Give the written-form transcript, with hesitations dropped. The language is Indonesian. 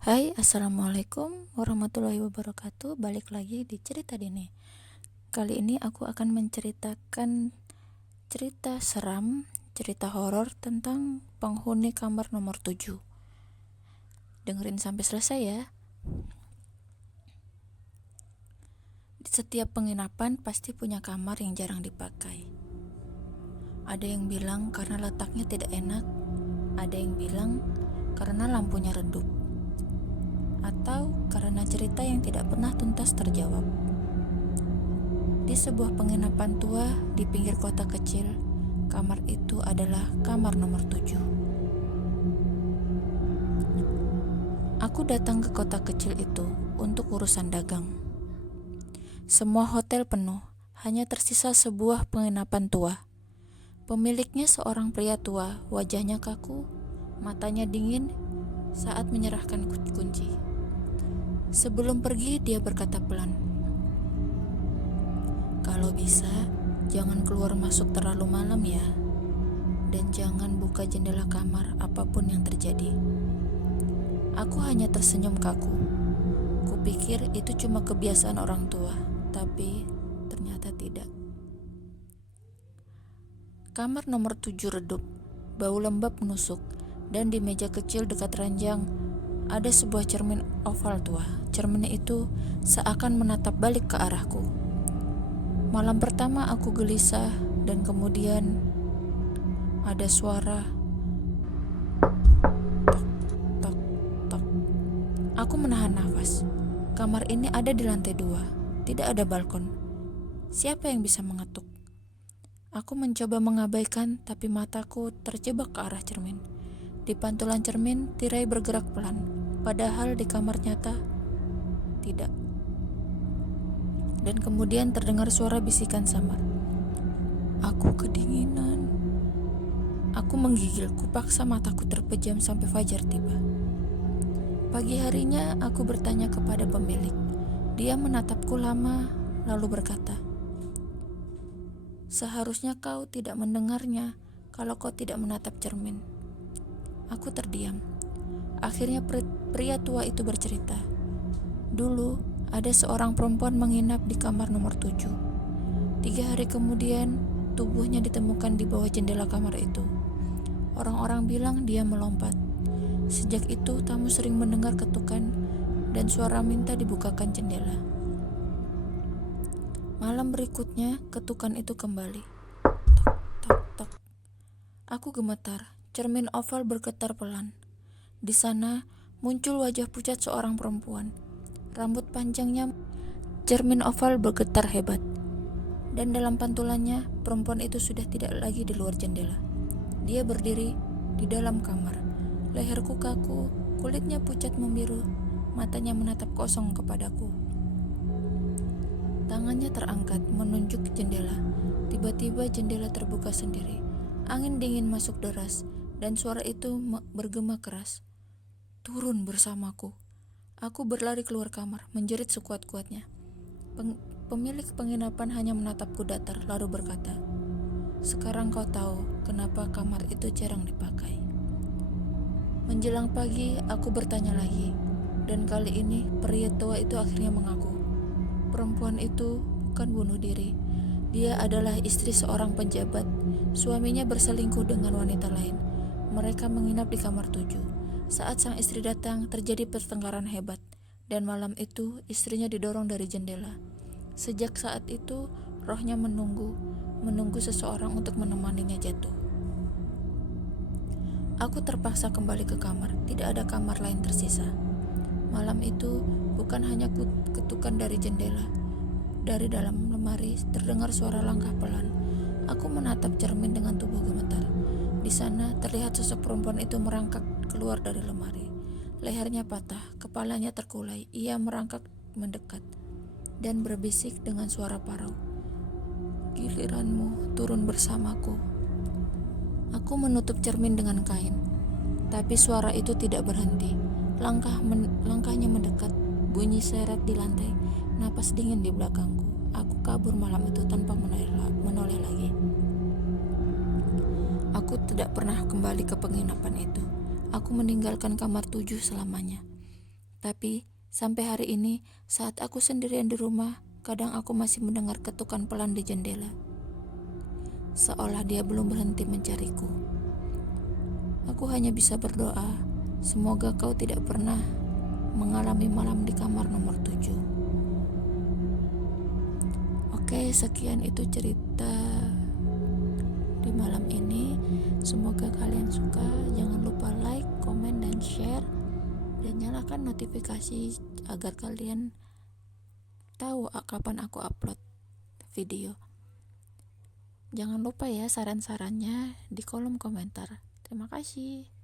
Hai, Assalamualaikum warahmatullahi wabarakatuh. Balik lagi di cerita Dini. Kali ini aku akan menceritakan cerita seram, cerita horor tentang penghuni kamar nomor 7. Dengerin sampai selesai ya. Di setiap penginapan pasti punya kamar yang jarang dipakai. Ada yang bilang karena letaknya tidak enak, ada yang bilang karena lampunya redup, atau karena cerita yang tidak pernah tuntas terjawab. Di sebuah penginapan tua di pinggir kota kecil, kamar itu adalah kamar nomor 7. Aku datang ke kota kecil itu untuk urusan dagang. Semua hotel penuh, hanya tersisa sebuah penginapan tua. Pemiliknya seorang pria tua, wajahnya kaku, matanya dingin saat menyerahkan kunci. Sebelum pergi, dia berkata pelan, "Kalau bisa, jangan keluar masuk terlalu malam ya. Dan jangan buka jendela kamar apapun yang terjadi." Aku hanya tersenyum kaku. Kupikir itu cuma kebiasaan orang tua, tapi ternyata tidak. Kamar nomor 7 redup, bau lembab menusuk, dan di meja kecil dekat ranjang ada sebuah cermin oval tua. Cermin itu seakan menatap balik ke arahku. Malam pertama aku gelisah, dan kemudian ada suara tok, tok, tok. Aku menahan nafas. Kamar ini ada di lantai 2, tidak ada balkon. Siapa yang bisa mengetuk? Aku mencoba mengabaikan, tapi mataku terjebak ke arah cermin. Di pantulan cermin, tirai bergerak pelan, padahal di kamar nyata tidak. Dan kemudian terdengar suara bisikan samar. Aku kedinginan. Aku menggigil, kupaksa mataku terpejam sampai fajar tiba. Pagi harinya aku bertanya kepada pemilik. Dia menatapku lama, lalu berkata, "Seharusnya kau tidak mendengarnya kalau kau tidak menatap cermin." Aku terdiam. Akhirnya pria tua itu bercerita. Dulu ada seorang perempuan menginap di kamar nomor 7. 3 hari kemudian tubuhnya ditemukan di bawah jendela kamar itu. Orang-orang bilang dia melompat. Sejak itu tamu sering mendengar ketukan dan suara minta dibukakan jendela. Malam berikutnya ketukan itu kembali. Tok, tok, tok. Aku gemetar. Cermin oval bergetar pelan. Di sana muncul wajah pucat seorang perempuan. Rambut panjangnya. Cermin oval bergetar hebat. Dan dalam pantulannya, perempuan itu sudah tidak lagi di luar jendela. Dia berdiri di dalam kamar. Leherku kaku, kulitnya pucat membiru, matanya menatap kosong kepadaku. Tangannya terangkat menunjuk jendela. Tiba-tiba jendela terbuka sendiri. Angin dingin masuk deras, dan suara itu bergema keras. "Turun bersamaku." Aku berlari keluar kamar, menjerit sekuat-kuatnya. Pemilik penginapan hanya menatapku datar, lalu berkata, "Sekarang kau tahu kenapa kamar itu jarang dipakai." Menjelang pagi, aku bertanya lagi, dan kali ini pria tua itu akhirnya mengaku. Perempuan itu bukan bunuh diri. Dia adalah istri seorang penjabat. Suaminya berselingkuh dengan wanita lain. Mereka menginap di kamar 7. Saat sang istri datang, terjadi pertengkaran hebat. Dan malam itu, istrinya didorong dari jendela. Sejak saat itu, rohnya menunggu seseorang untuk menemaninya jatuh. Aku terpaksa kembali ke kamar. Tidak ada kamar lain tersisa. Malam itu, bukan hanya ketukan dari jendela. Dari dalam lemari terdengar suara langkah pelan. Aku menatap cermin dengan tubuh gemetar. Di sana terlihat sosok perempuan itu merangkak keluar dari lemari. Lehernya patah, kepalanya terkulai. Ia merangkak mendekat dan berbisik dengan suara parau, "Giliranmu turun bersamaku." Aku menutup cermin dengan kain, tapi suara itu tidak berhenti. Langkahnya mendekat, bunyi seret di lantai, napas dingin di belakangku. Aku kabur malam itu tanpa menoleh lagi. Aku tidak pernah kembali ke penginapan itu. Aku meninggalkan kamar 7 selamanya. Tapi sampai hari ini, saat aku sendirian di rumah, kadang aku masih mendengar ketukan pelan di jendela. Seolah dia belum berhenti mencariku. Aku hanya bisa berdoa, semoga kau tidak pernah mengalami malam di kamar nomor 7. Oke, sekian itu cerita di malam ini. Semoga kalian suka. Jangan lupa like, komen, dan share, dan nyalakan notifikasi agar kalian tahu kapan aku upload video. Jangan lupa ya saran-sarannya di kolom komentar. Terima kasih.